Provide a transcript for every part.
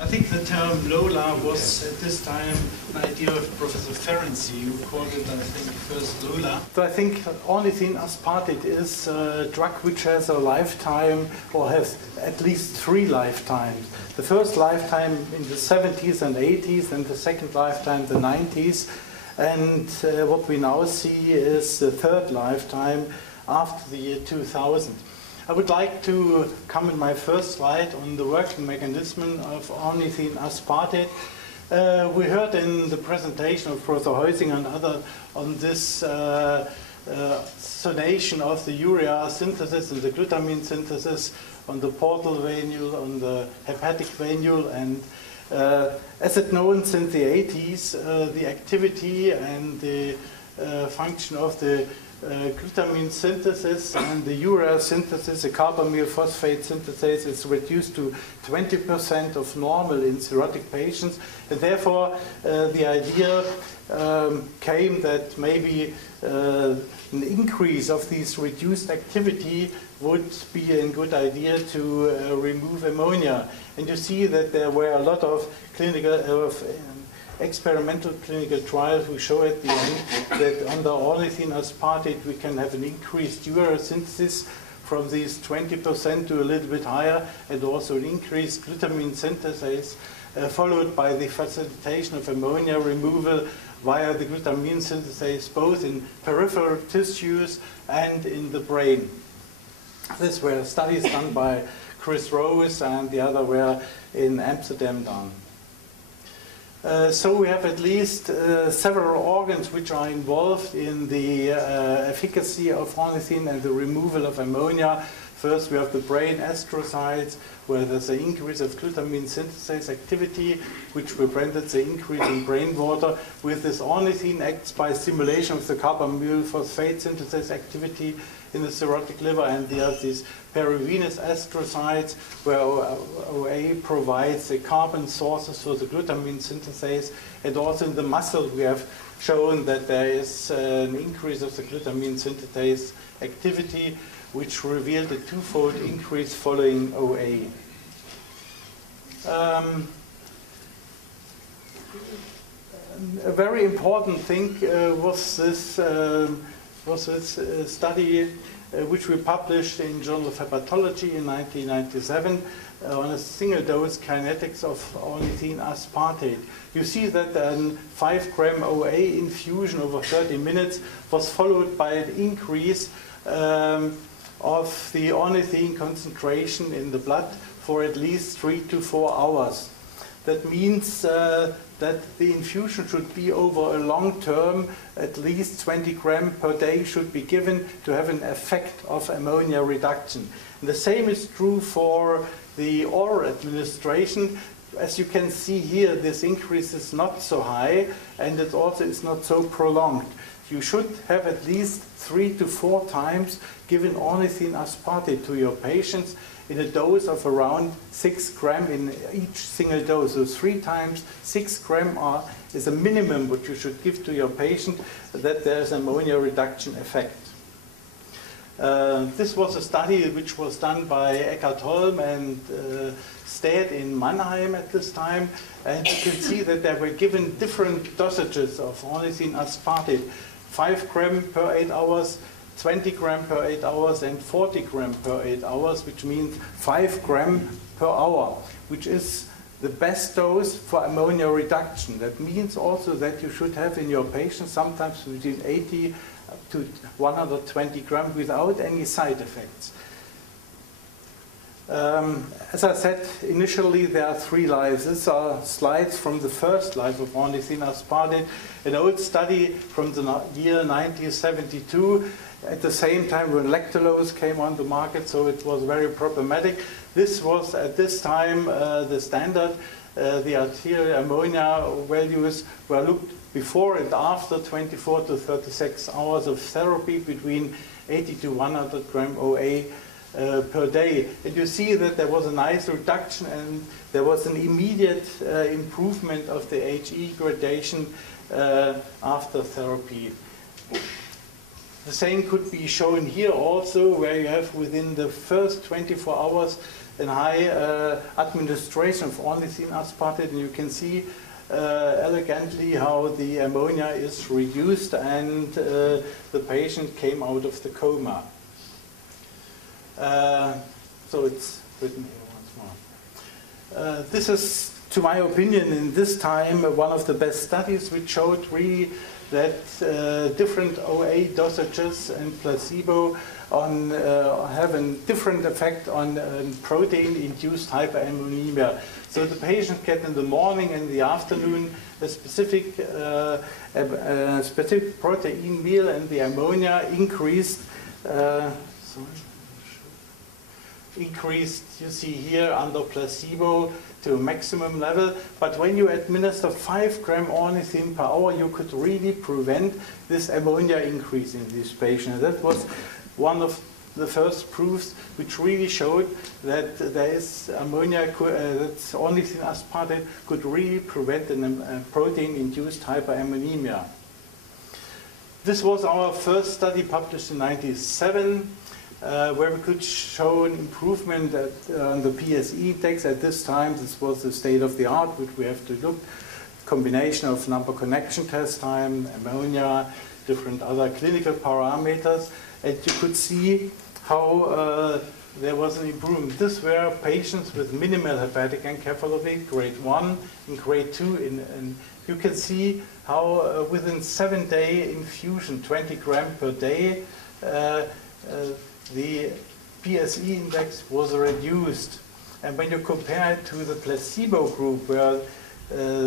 I think the term Lola was at this time an idea of Professor Ferenczi, who called it, I think, first Lola. So I think ornithine aspartate is a drug which has a lifetime, or has at least 3 lifetimes. The first lifetime in the 70s and 80s, and the second lifetime in the 90s. And what we now see is the 3rd lifetime after the year 2000. I would like to come in my first slide on the working mechanism of ornithine aspartate. We heard in the presentation of Professor Heusing and others on this zonation of the urea synthesis and the glutamine synthesis on the portal venule, on the hepatic venule, and as it's known since the 80s, the activity and the function of the glutamine synthesis and the urea synthesis, the carbamyl phosphate synthesis, is reduced to 20% of normal in cirrhotic patients, and therefore the idea came that maybe an increase of this reduced activity would be a good idea to remove ammonia. And you see that there were a lot of experimental clinical trials who show at the end that under ornithine aspartate we can have an increased urea synthesis from these 20% to a little bit higher, and also an increased glutamine synthesis, followed by the facilitation of ammonia removal via the glutamine synthesis, both in peripheral tissues and in the brain. These were studies done by Chris Rose, and the other were in Amsterdam done. So we have at least several organs which are involved in the efficacy of ornithine and the removal of ammonia. First, we have the brain astrocytes, where there's an increase of glutamine synthesis activity, which prevented the increase in brain water. With this, ornithine acts by stimulation of the carbamyl phosphate synthesis activity in the cirrhotic liver, and we have these perivenous astrocytes, where OA provides the carbon sources for the glutamine synthesis, and also in the muscle we have shown that there is an increase of the glutamine synthesis activity, which revealed a 2-fold increase following OA. A very important thing was this study which we published in Journal of Hepatology in 1997 on a single-dose kinetics of ornithine aspartate. You see that a 5-gram OA infusion over 30 minutes was followed by an increase of the ornithine concentration in the blood for at least 3 to 4 hours. That means that the infusion should be over a long term, at least 20 grams per day should be given to have an effect of ammonia reduction. And the same is true for the oral administration. As you can see here, this increase is not so high, and it also is not so prolonged. You should have at least 3 to 4 times given ornithine aspartate to your patients in a dose of around 6 grams in each single dose. So 3 times 6 grams is a minimum what you should give to your patient, that there's ammonia reduction effect. This was a study which was done by Eckhard Holm and Stead in Mannheim at this time, and you can see that they were given different dosages of ornithine aspartate, 5 grams per 8 hours, 20 grams per 8 hours, and 40 grams per 8 hours, which means 5 grams per hour, which is the best dose for ammonia reduction. That means also that you should have in your patients sometimes between 80 to 120 grams without any side effects. As I said, initially there are 3 lives. These are slides from the first life of ornithine aspartate, an old study from the year 1972, at the same time when lactulose came on the market, so it was very problematic. This was at this time the standard. The arterial ammonia values were looked before and after 24 to 36 hours of therapy between 80 to 100 gram OA per day. And you see that there was a nice reduction, and there was an immediate improvement of the HE gradation after therapy. The same could be shown here also, where you have within the first 24 hours and high administration of ornithine aspartate, and you can see elegantly how the ammonia is reduced and the patient came out of the coma. So it's written here once more. This is, to my opinion, in this time, one of the best studies which showed really that different OA dosages and placebo have a different effect on protein-induced hyperammonemia. So the patient get in the morning and the afternoon a specific protein meal, and the ammonia increased. Increased, you see here, under placebo to a maximum level. But when you administer 5 gram ornithine per hour, you could really prevent this ammonia increase in this patient. That was one of the first proofs which really showed that there is ammonia, that ornithine aspartate could really prevent a protein-induced hyperammonemia. This was our first study published in 1997. Where we could show an improvement on the PSE index. At this time, this was the state of the art, which we have to look. Combination of number connection test time, ammonia, different other clinical parameters, and you could see how there was an improvement. These were patients with minimal hepatic encephalopathy, grade 1 and grade 2, and you can see how within 7-day infusion, 20 grams per day, the PSE index was reduced. And when you compare it to the placebo group, where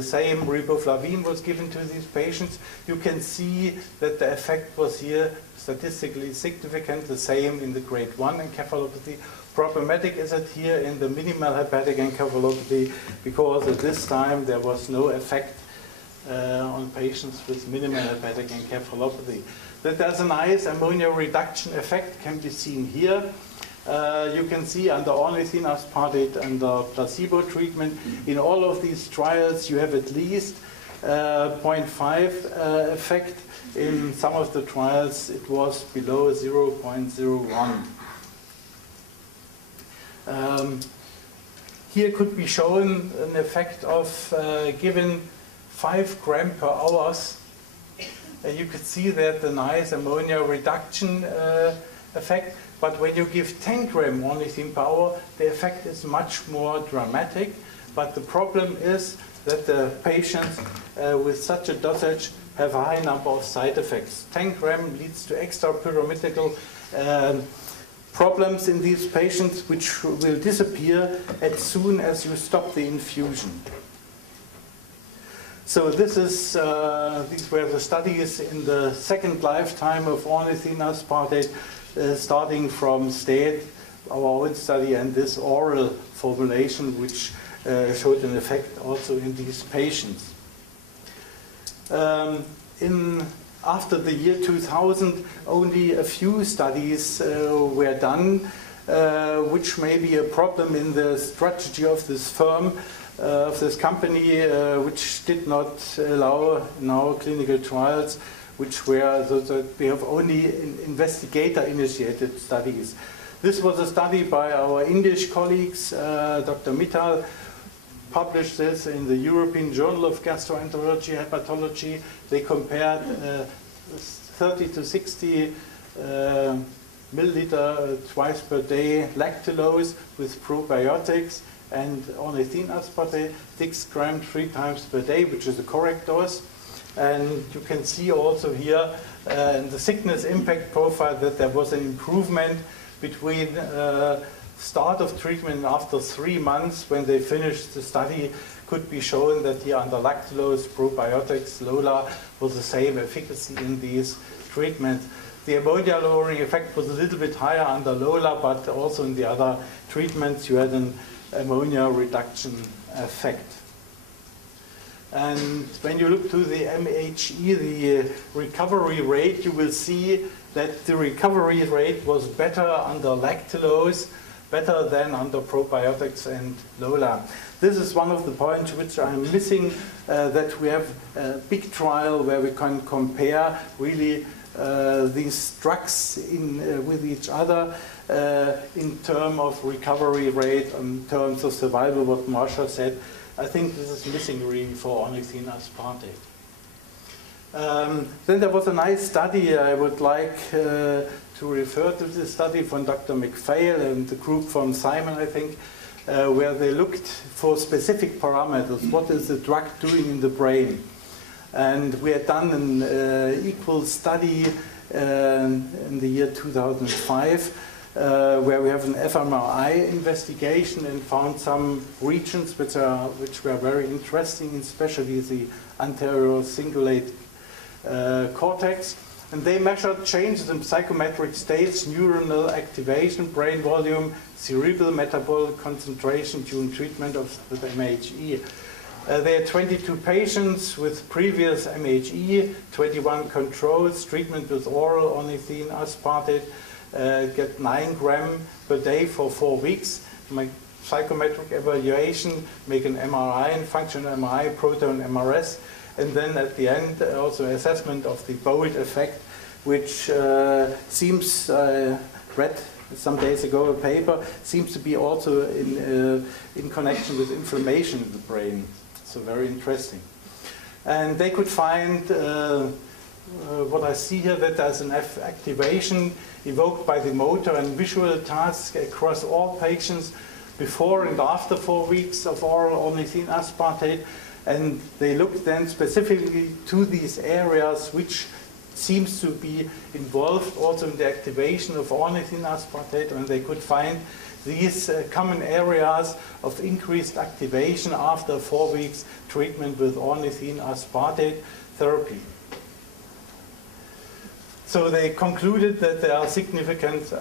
same riboflavin was given to these patients, you can see that the effect was here statistically significant, the same in the grade 1 encephalopathy. Problematic is it here in the minimal hepatic encephalopathy, because at this time there was no effect on patients with minimal hepatic encephalopathy. That there's a nice ammonia reduction effect can be seen here. You can see under ornithine aspartate and placebo treatment, in all of these trials you have at least 0.5 effect. In some of the trials it was below 0.01. Here could be shown an effect of given 5 grams per hour. You could see that the nice ammonia reduction effect, but when you give 10 gram ornithine per hour, the effect is much more dramatic. But the problem is that the patients with such a dosage have a high number of side effects. 10 gram leads to extrapyramidal problems in these patients, which will disappear as soon as you stop the infusion. So this is, these were the studies in the second lifetime of ornithine aspartate, starting from STATE, our own study, and this oral formulation, which showed an effect also in these patients. After the year 2000, only a few studies were done, which may be a problem in the strategy of this firm, of this company, which did not allow now clinical trials, which were, so that we have only investigator-initiated studies. This was a study by our English colleagues, Dr. Mittal published this in the European Journal of Gastroenterology and Hepatology. They compared 30 to 60 milliliter twice per day lactulose with probiotics and ornithine aspartate, 6 grams 3 times per day, which is the correct dose. And you can see also here in the sickness impact profile that there was an improvement between start of treatment and after 3 months when they finished the study. Could be shown that here under lactulose, probiotics, LOLA was the same efficacy in these treatments. The ammonia lowering effect was a little bit higher under LOLA, but also in the other treatments you had an ammonia reduction effect. And when you look to the MHE, the recovery rate, you will see that the recovery rate was better under lactulose, better than under probiotics and LOLA. This is one of the points which I'm missing, that we have a big trial where we can compare really these drugs with each other. in terms of recovery rate, in terms of survival, what Marsha said. I think this is missing really for ornithine aspartate. Then there was a nice study. I would like to refer to this study from Dr. McPhail and the group from Simon, I think, where they looked for specific parameters. What is the drug doing in the brain? And we had done an equal study in the year 2005, where we have an fMRI investigation and found some regions which were very interesting, especially the anterior cingulate cortex. And they measured changes in psychometric states, neuronal activation, brain volume, cerebral metabolic concentration during treatment with MHE. They had 22 patients with previous MHE, 21 controls, treatment with oral ornithine aspartate, get 9 grams per day for 4 weeks. My psychometric evaluation, make an MRI and functional MRI, proton MRS, and then at the end also assessment of the bold effect, which seems, read some days ago a paper, seems to be also in connection with inflammation in the brain. So very interesting. And they could find what I see here, that there's an activation evoked by the motor and visual tasks across all patients before and after 4 weeks of oral ornithine aspartate. And they looked then specifically to these areas which seems to be involved also in the activation of ornithine aspartate, and they could find these common areas of increased activation after 4 weeks treatment with ornithine aspartate therapy. So they concluded that there are significant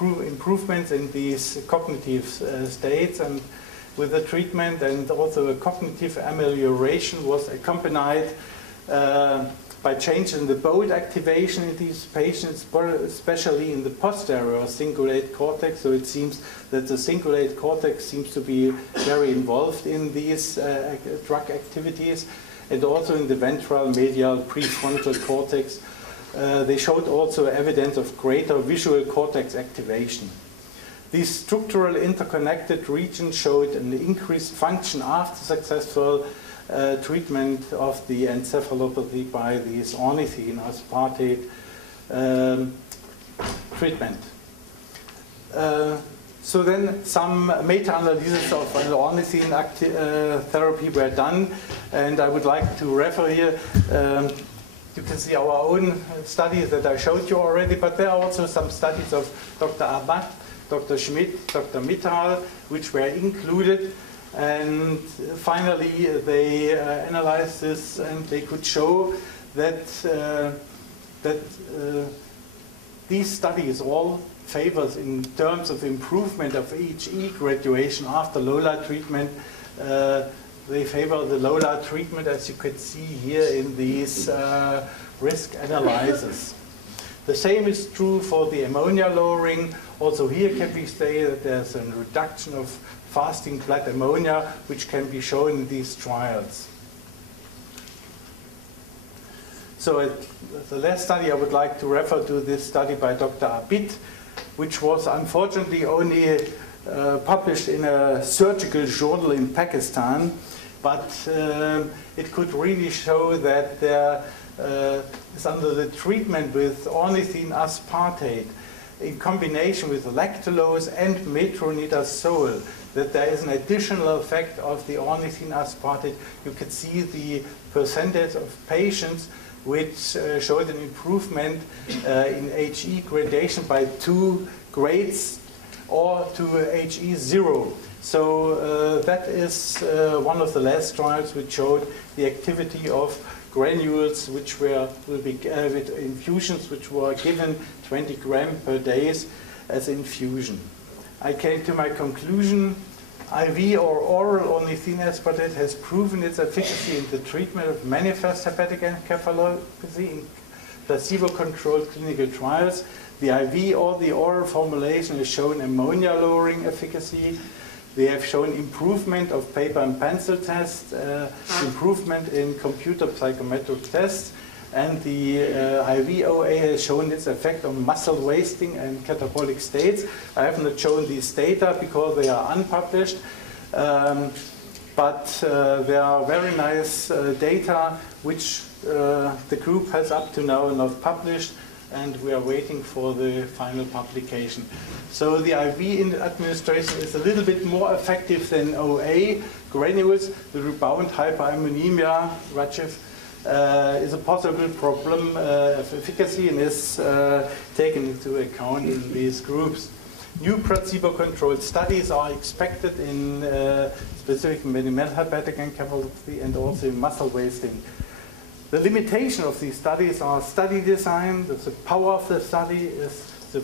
improvements in these cognitive states and with the treatment, and also a cognitive amelioration was accompanied by change in the bold activation in these patients, especially in the posterior cingulate cortex. So it seems that the cingulate cortex seems to be very involved in these drug activities, and also in the ventral medial prefrontal cortex. They showed also evidence of greater visual cortex activation. These structural interconnected regions showed an increased function after successful treatment of the encephalopathy by these ornithine aspartate treatment. So then some meta-analysis of ornithine therapy were done, and I would like to refer here. You can see our own studies that I showed you already, but there are also some studies of Dr. Abad, Dr. Schmidt, Dr. Mittal, which were included. And finally, they analyzed this, and they could show that these studies all favors in terms of improvement of HE graduation after LOLA treatment. They favor the LOLA treatment, as you can see here in these risk analyses. The same is true for the ammonia lowering. Also here can be stated that there's a reduction of fasting blood ammonia, which can be shown in these trials. So the last study I would like to refer to, this study by Dr. Abid, which was unfortunately only published in a surgical journal in Pakistan, but it could really show that there is under the treatment with ornithine aspartate in combination with lactulose and metronidazole, that there is an additional effect of the ornithine aspartate. You can see the percentage of patients which showed an improvement in HE gradation by 2 grades or to HE 0. So that is one of the last trials which showed the activity of granules which will be with infusions which were given 20 grams per day as infusion. I came to my conclusion. IV or oral ornithine aspartate has proven its efficacy in the treatment of manifest hepatic encephalopathy in placebo-controlled clinical trials. The IV or the oral formulation has shown ammonia-lowering efficacy. They have shown improvement of paper and pencil tests, improvement in computer psychometric tests, And the IV OA has shown its effect on muscle wasting and catabolic states. I have not shown these data because they are unpublished, but there are very nice data which the group has up to now not published, and we are waiting for the final publication. So the IV administration is a little bit more effective than OA. Granules, the rebound hyperammonemia, Rajiv, is a possible problem of efficacy and is taken into account in these groups. New placebo-controlled studies are expected in specific minimal-hepatic encephalopathy and also in muscle wasting. The limitation of these studies are study design. The power of the study is the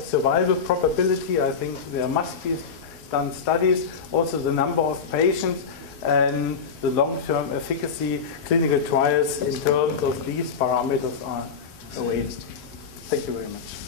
survival probability. I think there must be done studies. Also the number of patients and the long-term efficacy clinical trials in terms of these parameters are awaited. Thank you very much.